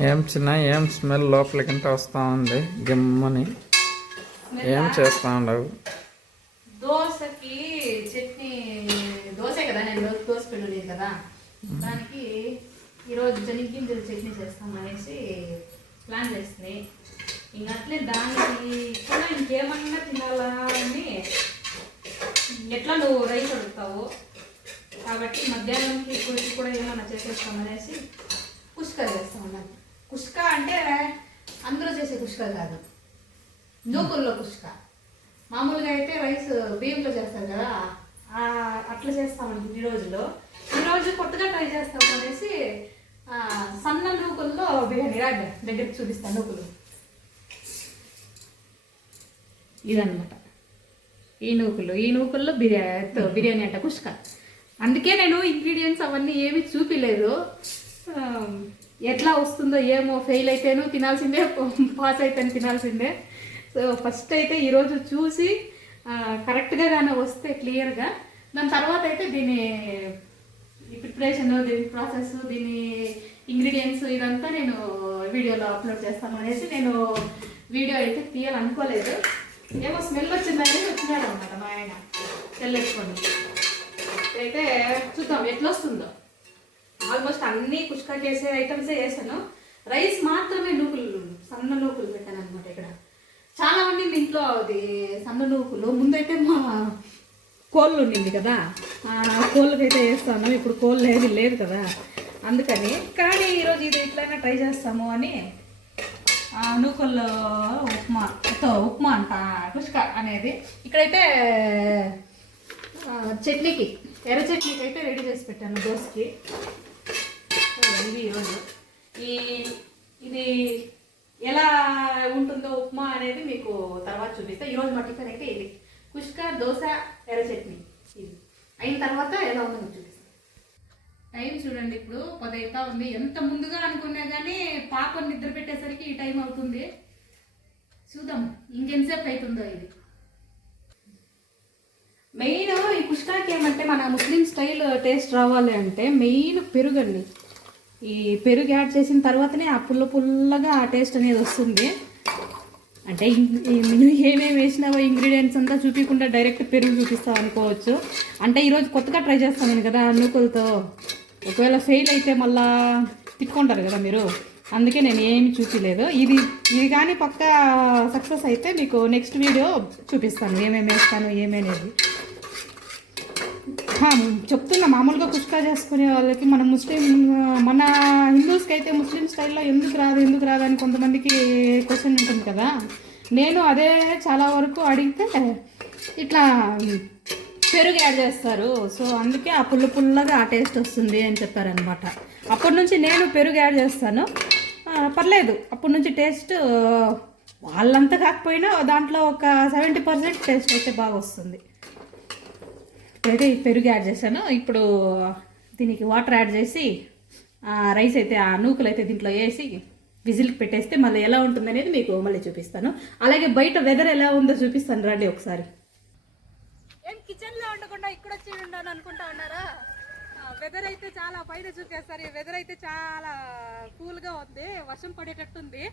ఏం చిన్న ఏం స్మెల్ లోపలికింట వస్తూ ఉంది? గిమ్మని. ఏం చేస్తా ఉండవు? దోశకి చట్నీ దోశ కదా నేను రోజు దోశ పిండి కదా. దానికి ఈరోజు శనగింజల చట్నీ చేస్తాం అనేసి ప్లాన్ చేస్తుంది. ఇంక అట్లే దానికి కూడా ఇంకేమన్నా తినాలా అని ఎట్లా నువ్వు రైస్ అడుగుతావు? కాబట్టి మధ్యాహ్నంకి ఇప్పటికి కూడా ఏమన్నా చేసేస్తాం అనేసి కుష్కా చేస్తాం అన్నది కుష్కా అంటే అందరూ చేసే కుష్కా కాదు. నూకుల్లో కుష్కా మామూలుగా అయితే రైస్ బియ్యంలో చేస్తారు కదా అట్లా చేస్తామండి ఈ రోజులో ఈ రోజు కొత్తగా ట్రై చేస్తాం అనేసి సన్న నూకుల్లో బిర్యానీ రాడ్ దగ్గరికి చూపిస్తాను నూకులు. ఇదన్నమాట. ఈ నూకులు. ఈ నూకుల్లో బిర్యానీ బిర్యానీ అంట కుష్క అందుకే నేను ఇంగ్రీడియంట్స్ అవన్నీ ఏమీ చూపిలేదు. ఎట్లా వస్తుందో ఏమో ఫెయిల్ అయితేనో తినాల్సిందే పాస్ అయితేనే తినాల్సిందే. సో ఫస్ట్ అయితే ఈరోజు చూసి కరెక్ట్గా కానీ వస్తే క్లియర్గా దాని తర్వాత అయితే దీని ప్రిపరేషన్ దీని ప్రాసెస్ దీని ఇంగ్రీడియంట్స్ ఇదంతా నేను వీడియోలో అప్లోడ్ చేస్తాను అనేసి నేను వీడియో అయితే తీయాలనుకోలేదు ఏమో స్మెల్ వచ్చిందని వచ్చినాడు అనమాట మా ఆయన. తెల్లెట్టుకొని అయితే చూద్దాం ఎట్లా వస్తుందో. ఆల్మోస్ట్ అన్ని కుష్కా చేసే ఐటమ్సే వేసాను రైస్ మాత్రమే నూకులు సన్న నూకులు పెట్టాను అనమాట ఇక్కడ. చాలా మంది ఇంట్లో అది సన్న నూకులు ముందైతే మా కోళ్ళు ఉండింది కదా. ఆ కోళ్ళకైతే వేస్తాను ఇప్పుడు కోళ్ళు లేదు లేదు కదా. అందుకని కానీ ఈరోజు ఇది ఇట్లయినా ట్రై చేస్తాము అని నూకల్లో ఉప్మా ఉప్మా అంట కుష్క అనేది. ఇక్కడైతే చట్నీకి ఎర్ర చట్నీకి అయితే రెడీ చేసి పెట్టాను దోశకి. ఇది ఈరోజు ఈ ఇది ఎలా ఉంటుందో ఉప్మా అనేది మీకు తర్వాత చూపిస్తా. ఈరోజు మా టిఫిన్ అయితే ఇది. కుష్క దోశ ఎర్ర చట్నీ. ఇది. అయిన తర్వాత ఎలా ఉందో చూపిస్తాను టైం చూడండి ఇప్పుడు. పది అవుతా ఉంది. ఎంత ముందుగా అనుకున్నా కానీ పాపని నిద్ర పెట్టేసరికి ఈ టైం అవుతుంది. చూద్దాం. ఇంకెంతసేపు అవుతుందో ఇది. మెయిన్ ఈ కుష్కాకి ఏమంటే మన ముస్లిం స్టైల్ టేస్ట్ రావాలి అంటే మెయిన్ పెరుగు అండి ఈ పెరుగు యాడ్ చేసిన తర్వాతనే ఆ పుల్ల పుల్లగా ఆ టేస్ట్ అనేది వస్తుంది. అంటే నేను ఏమేమి వేసినావో ఇంగ్రీడియంట్స్ అంతా చూపించకుండా డైరెక్ట్ పెరుగు చూపిస్తావు అనుకోవచ్చు. అంటే ఈరోజు కొత్తగా ట్రై చేస్తాను నేను కదా నూకలతో ఒకవేళ ఫెయిల్ అయితే మళ్ళా తిట్టుకుంటారు కదా మీరు. అందుకే నేను ఏమి చూపించలేదు ఇది ఇది కానీ పక్క సక్సెస్ అయితే మీకు నెక్స్ట్ వీడియో చూపిస్తాను. ఏమేమి వేస్తాను ఏమనేది చెప్తున్నా మామూలుగా కుష్కా చేసుకునే వాళ్ళకి మన ముస్లిం మన హిందూస్కి అయితే ముస్లిం స్టైల్లో ఎందుకు రాదు ఎందుకు రాదు అని కొంతమందికి క్వశ్చన్ ఉంటుంది కదా. నేను అదే చాలా వరకు అడిగితే ఇట్లా పెరుగు యాడ్ చేస్తారు. సో అందుకే ఆ పుల్ల పుల్లగా ఆ టేస్ట్ వస్తుంది అని చెప్పారనమాట అప్పటి నుంచి నేను పెరుగు యాడ్ చేస్తాను. పర్లేదు అప్పటి నుంచి టేస్ట్ వాళ్ళంతా కాకపోయినా దాంట్లో ఒక సెవెంటీ పర్సెంట్ టేస్ట్ అయితే బాగా వస్తుంది. ఇప్పుడైతే పెరుగు యాడ్ చేశాను. ఇప్పుడు దీనికి వాటర్ యాడ్ చేసి రైస్ అయితే ఆ నూకలు అయితే దీంట్లో వేసి విజిల్కి పెట్టేస్తే మళ్ళీ ఎలా ఉంటుంది అనేది మీకు మళ్ళీ చూపిస్తాను. అలాగే బయట వెదర్ ఎలా ఉందో చూపిస్తాను రండి ఒకసారి. ఏం కిచెన్లో ఉండకుండా ఇక్కడ వచ్చి ఉండాను అనుకుంటా ఉన్నారా? వెదర్ అయితే చాలా పైన చూపేస్తారు. ఈ వెదర్ అయితే చాలా కూల్గా ఉంది వర్షం పడేటట్టుంది.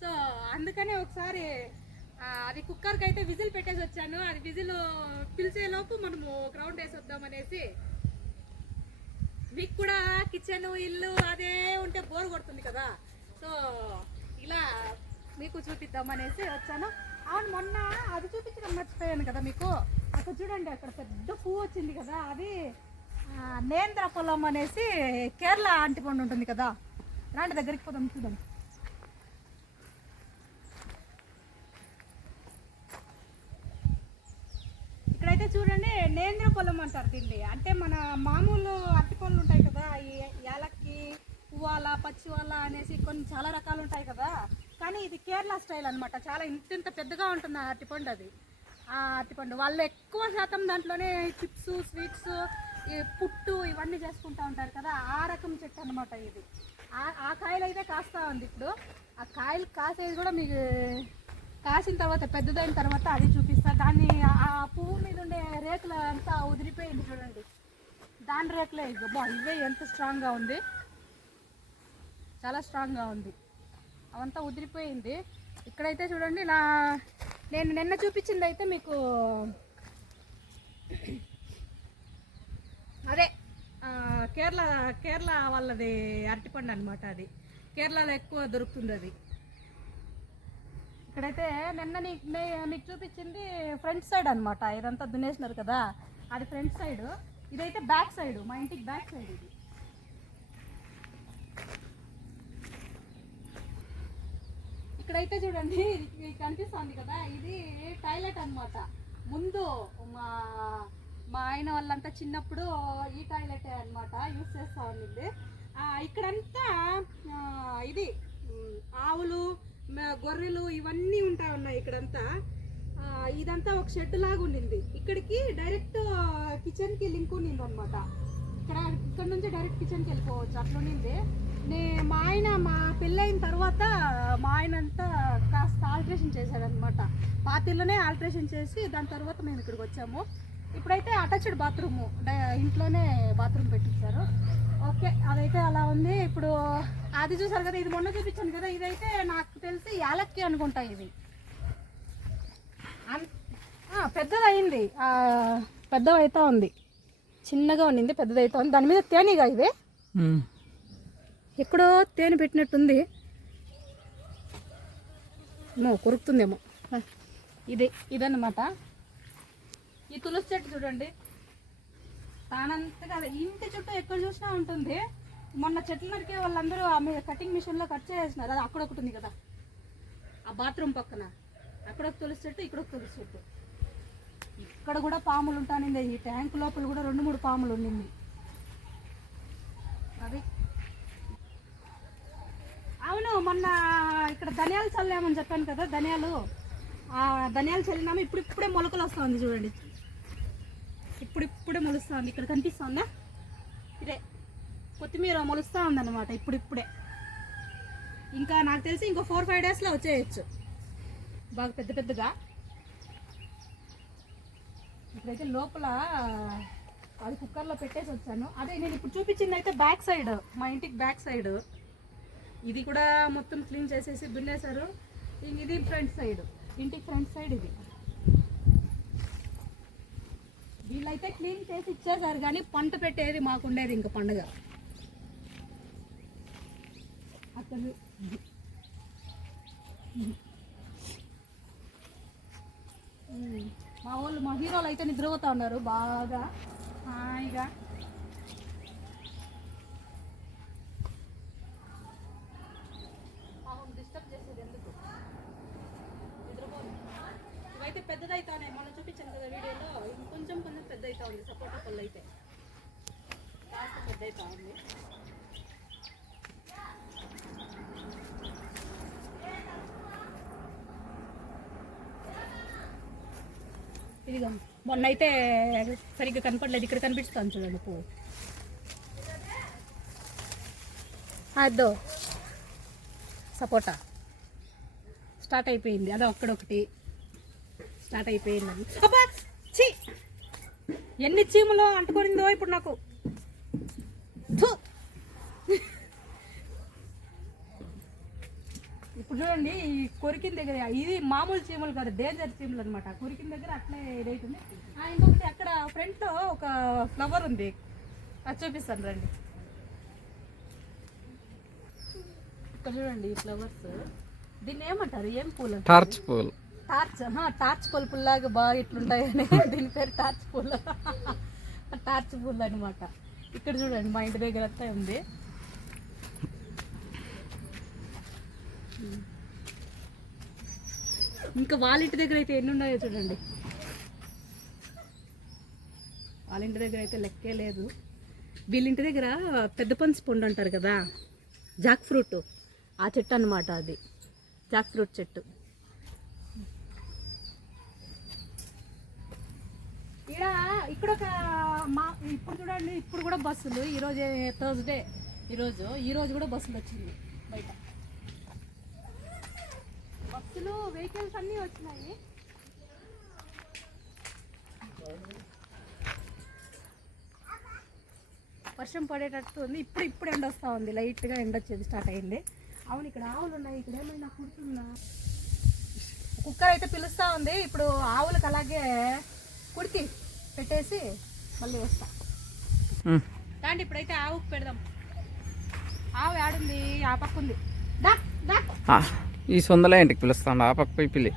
సో అందుకనే ఒకసారి అది కుక్కర్కి అయితే విజిల్ పెట్టేసి వచ్చాను. అది విజిల్ పిలిచే లోపు మనము గ్రౌండ్ వేసి వద్దాం అనేసి. మీకు కూడా కిచెన్ ఇల్లు అదే ఉంటే బోర్ కొడుతుంది కదా. సో ఇలా మీకు చూపిద్దాం అనేసి వచ్చాను. అవును మొన్న అది చూపించడం మర్చిపోయాను కదా మీకు. అక్కడ చూడండి అక్కడ పెద్ద పువ్వు వచ్చింది కదా. అది నేంద్ర పొలం అనేసి కేరళ అంటిపండు ఉంటుంది కదా. రాండి దగ్గరికి పోదాం చూద్దాం. అయితే చూడండి నేంద్ర పొలం అంటారు దీన్ని. అంటే మన మామూలు అరటి పళ్ళు ఉంటాయి కదా ఈ యాలక్కి పువ్వాల పచ్చివాల అనేసి కొన్ని చాలా రకాలు ఉంటాయి కదా. కానీ ఇది కేరళ స్టైల్ అన్నమాట. చాలా ఇంత ఇంత పెద్దగా ఉంటుంది ఆ అరటిపండు అది. ఆ అరటిపండు వాళ్ళు ఎక్కువ శాతం దాంట్లోనే చిప్స్ స్వీట్స్ ఈ పుట్టు ఇవన్నీ చేసుకుంటూ ఉంటారు కదా. ఆ రకం చెట్టు అనమాట ఇది. ఆ- ఆ కాయలు అయితే కాస్తా ఉంది ఇప్పుడు. ఆ కాయలు కాసేది కూడా మీకు కాసిన తర్వాత పెద్దదైన తర్వాత అది చూపిస్తా. దాన్ని ఆ- పువ్వు మీద ఉండే రేకులు అంతా ఉదిరిపోయింది చూడండి. దాని రేకులే బా ఇవే ఎంత స్ట్రాంగ్గా ఉంది. చాలా స్ట్రాంగ్గా ఉంది. అవంతా ఉదిరిపోయింది. ఇక్కడైతే చూడండి నా నేను నిన్న చూపించింది అయితే మీకు అదే కేరళ కేరళ వాళ్ళది అరటిపండు అనమాట అది. కేరళలో ఎక్కువ దొరుకుతుంది అది. ఇక్కడైతే నిన్న నీకు మీకు చూపించింది ఫ్రంట్ సైడ్ అనమాట ఇదంతా దున్నేసినారు కదా. అది ఫ్రంట్ సైడ్. ఇదైతే బ్యాక్ సైడ్. మా ఇంటికి బ్యాక్ సైడ్ ఇది. ఇక్కడైతే చూడండి ఇది కనిపిస్తుంది కదా. ఇది టాయిలెట్ అన్నమాట. ముందు మా మా ఆయన వాళ్ళంతా చిన్నప్పుడు ఈ టాయిలెట్ అన్నమాట యూస్ చేస్తూ ఉండింది. ఇక్కడంతా ఇది ఆవులు గొర్రెలు ఇవన్నీ ఉంటా ఉన్నాయి ఇక్కడంతా. ఇదంతా ఒక షెడ్ లాగా ఉండింది. ఇక్కడికి డైరెక్ట్ కిచెన్కి లింక్ ఉండింది అనమాట ఇక్కడ ఇక్కడ నుంచి డైరెక్ట్ కిచెన్కి వెళ్ళిపోవచ్చు. అట్లా ఉండింది. నే మా ఆయన మా పెళ్ళైన తర్వాత మా ఆయన అంతా కాస్త ఆల్ట్రేషన్ చేశాడనమాట పాతిల్లోనే ఆల్ట్రేషన్ చేసి దాని తర్వాత మేము ఇక్కడికి వచ్చాము. ఇప్పుడైతే అటాచ్డ్ బాత్రూమ్. ఇంట్లోనే బాత్రూమ్ పెట్టించాము ఓకే అదైతే అలా ఉంది. ఇప్పుడు అది చూసారు కదా ఇది మొన్న చూపించాను కదా ఇదైతే నాకు తెలిసి యాలక్కి అనుకుంటా ఇది. పెద్దదయింది. ఆ, పెద్దదైతా ఉంది. చిన్నగా ఉండింది పెద్దదైతా ఉంది. దాని మీద తేనెగా ఇది. ఎక్కడో తేనె పెట్టినట్టుంది. ఏమో కొరుకుతుందేమో. ఇది ఇదన్నమాట. ఈ తులసి చెట్టు చూడండి. తానంతగా కాదు ఇంటి చుట్టూ ఎక్కడ చూసినా ఉంటుంది. మొన్న చెట్లు నరికే వాళ్ళందరూ ఆమె కటింగ్ మిషన్లో కట్ చేసేసినారు. అది అక్కడ ఒకటి ఉంది కదా. ఆ బాత్రూమ్ పక్కన. అక్కడ ఒక తులసి చెట్టు ఇక్కడ ఒక తులసి చెట్టు. ఇక్కడ కూడా పాములు ఉంటానింది. ఈ ట్యాంక్ లోపల కూడా రెండు మూడు పాములు ఉండింది. అది అవును మొన్న ఇక్కడ ధనియాలు చల్లామని చెప్పాను కదా ధనియాలు. ఆ ధనియాలు చల్లినాము ఇప్పుడు ఇప్పుడే మొలకలు వస్తుంది చూడండి. ఇప్పుడు ఇప్పుడే మొలుస్తుంది. ఇక్కడ కనిపిస్తుందా? ఇదే కొత్తిమీర మొలుస్తూ ఉందన్నమాట ఇప్పుడు ఇప్పుడే ఇంకా నాకు తెలిసి ఇంకో ఫోర్ ఫైవ్ డేస్లో వచ్చేయచ్చు. బాగా పెద్ద పెద్దగా. ఇప్పుడైతే లోపల అది కుక్కర్లో పెట్టేసి వచ్చాను. అదే నేను ఇప్పుడు చూపించింది అయితే బ్యాక్ సైడ్ మా ఇంటికి బ్యాక్ సైడ్ ఇది కూడా మొత్తం క్లీన్ చేసేసి దున్నేశారు. ఇంక ఇది ఫ్రంట్ సైడ్ ఇంటికి ఫ్రంట్ సైడ్ ఇది. అయితే క్లీన్ చేసి ఇచ్చేసారు కానీ పంట పెట్టేది మాకుండేది ఇంకా పండుగ. అతను మా వాళ్ళు మా హీరోలు అయితే నిద్రపోతా ఉన్నారు బాగా హాయిగా పాపం డిస్టర్బ్ చేసేది ఎందుకు నిద్రపోదు ఇవైతే పెద్దదైతానే మనం చూపించాను కదా వీడియోలో ఇంకొంచెం కొంచెం సపోటా పళ్ళు అయితే. కాస్త పెద్ద అవుతా ఉంది ఇదిగో మొన్న అయితే సరిగ్గా కనపడలేదు ఇక్కడ కనిపిస్తాను చూడండి పువ్వు అదో సపోటా. స్టార్ట్ అయిపోయింది అదో అక్కడొకటి స్టార్ట్ అయిపోయింది. అబ్బా ఛీ! ఎన్ని చీమలో అంటుకొనిందో ఇప్పుడు నాకు. ఇప్పుడు చూడండి ఈ కొరికిన దగ్గర ఇది మామూలు చీమలు కాదు డేంజర్ చీమలు అనమాట కొరికిన దగ్గర అట్లే ఇదైతుంది ఆ, ఇంకొకటి అక్కడ ఫ్రంట్ ఒక ఫ్లవర్ ఉంది. అది చూపిస్తాను రండి. ఇక్కడ చూడండి ఈ ఫ్లవర్స్ దీన్ని ఏమంటారు? ఏం పూలు అంటారు? టార్చ్ పూలు. టార్చ్ టార్చ్ పూల్ పుల్లాగా బాగా ఇట్లుంటాయని. దీని పేరు టార్చ్ పూల్. టార్చ్ పూల్ అనమాట ఇక్కడ చూడండి మా ఇంటి దగ్గర అంతా ఉంది. ఇంకా వాళ్ళ ఇంటి దగ్గర అయితే ఎన్ని ఉన్నాయో చూడండి. వాళ్ళ ఇంటి దగ్గర అయితే లెక్కే లేదు. వీళ్ళ ఇంటి దగ్గర పెద్ద పనస పండు అంటారు కదా జాక్ ఫ్రూట్. ఆ చెట్టు అన్నమాట అది. జాక్ ఫ్రూట్ చెట్టు. ఇక్కడ ఒక మా ఇప్పుడు చూడండి ఇప్పుడు కూడా బస్సులు ఈరోజు థర్స్డే ఈరోజు ఈరోజు కూడా బస్సులు వచ్చింది బయట. బస్సులు వెహికల్స్ అన్నీ వచ్చినాయి. వర్షం పడేటట్టు ఉంది. ఇప్పుడు ఇప్పుడు ఎండ వస్తూ ఉంది. లైట్గా ఎండ వచ్చేది స్టార్ట్ అయింది. అవును ఇక్కడ ఆవులు ఉన్నాయి. ఇక్కడ ఏమైనా కుడుతుందా కుక్కర్ అయితే పిలుస్తూ ఉంది. ఇప్పుడు ఆవులకు అలాగే కుడితి. పెట్టేసి మళ్ళీ వస్తా. అండి ఇప్పుడైతే ఆవుకు పెడదాం. ఆవు ఆడుంది ఆ పక్క ఉంది. ఈ సొందలే ఇంటికి పిలుస్తాను ఆ పక్క పోయి పిల్లి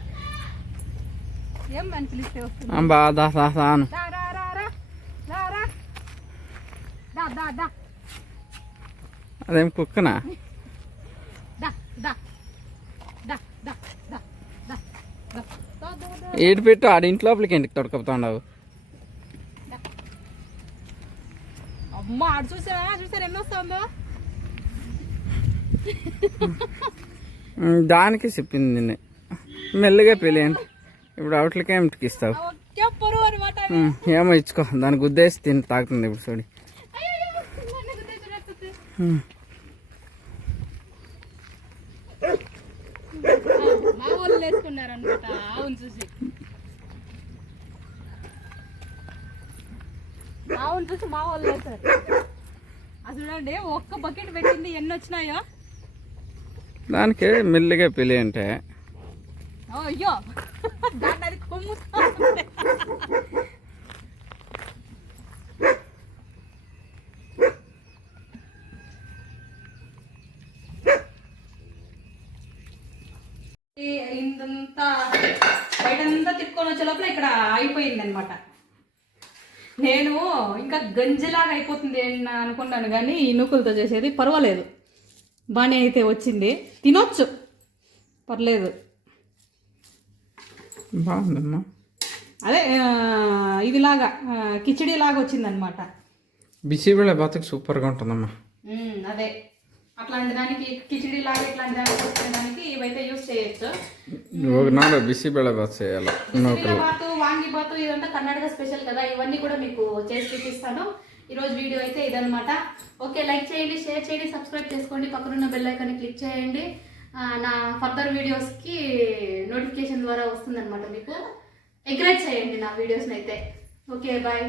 ఏం అని అదేం కుక్కనా? ఏడు పెట్టు ఆడింటి లోపలికి ఇంటికి తొడకపోతా అమ్మ చూసారా చూసారా? ఎన్ని వస్తుందో? దానికి చెప్పింది మెల్లగా పెళ్ళేయండి ఇప్పుడు అవుట్లకే ఇస్తావు? ఏమో ఇచ్చుకో. దాని గుద్దేసి తిని తాగుతుంది ఇప్పుడు చూడి. మా వాళ్ళు అవును చూసి. ఆవును చూసి మా వాళ్ళు వేస్తారు అసలు చూడండి ఒక్క బకెట్ పెట్టింది ఎన్ని వచ్చినాయో. దానికి మెల్లిగా పెళ్ళి అంటే. అయ్యో. దాన్ని అది. ఈ ఇంతంతా బయటంతా తిప్పుకొని వచ్చే లోపల ఇక్కడ అయిపోయింది అనమాట నేను ఇంకా గంజిలాగా అయిపోతుంది అని అనుకున్నాను కానీ ఈ నూకులతో చేసేది పర్వాలేదు. బాగానే అయితే వచ్చింది. తినొచ్చు. పర్లేదు. బాగుందమ్మా. అదే ఇదిలాగా కిచిడి లాగా వచ్చిందనమాట బిసిబిళ్ళ బతుకు సూపర్గా ఉంటుందమ్మా. అదే. అట్లాంటి దానికి కిచిడి లాగా ఇట్లాంటి దానికి వచ్చే దానికి ఇవైతే యూస్ చేయొచ్చు. ఒకనాడు బిసిబిళ్ళ బాత్ చేయాలి. నూకలు. బాతు బాతు ఇదంతా కర్ణాటక స్పెషల్ కదా ఇవన్నీ కూడా మీకు చేసి చూపిస్తాను. ఈరోజు వీడియో అయితే ఇదనమాట ఓకే లైక్ చేయండి షేర్ చేయండి సబ్స్క్రైబ్ చేసుకోండి. పక్కనున్న బెల్ ఐకాన్ని క్లిక్ చేయండి. నా ఫర్దర్ వీడియోస్కి నోటిఫికేషన్ ద్వారా వస్తుందన్నమాట మీకు. ఎంకరేజ్ చేయండి నా వీడియోస్ని అయితే. Okay bye.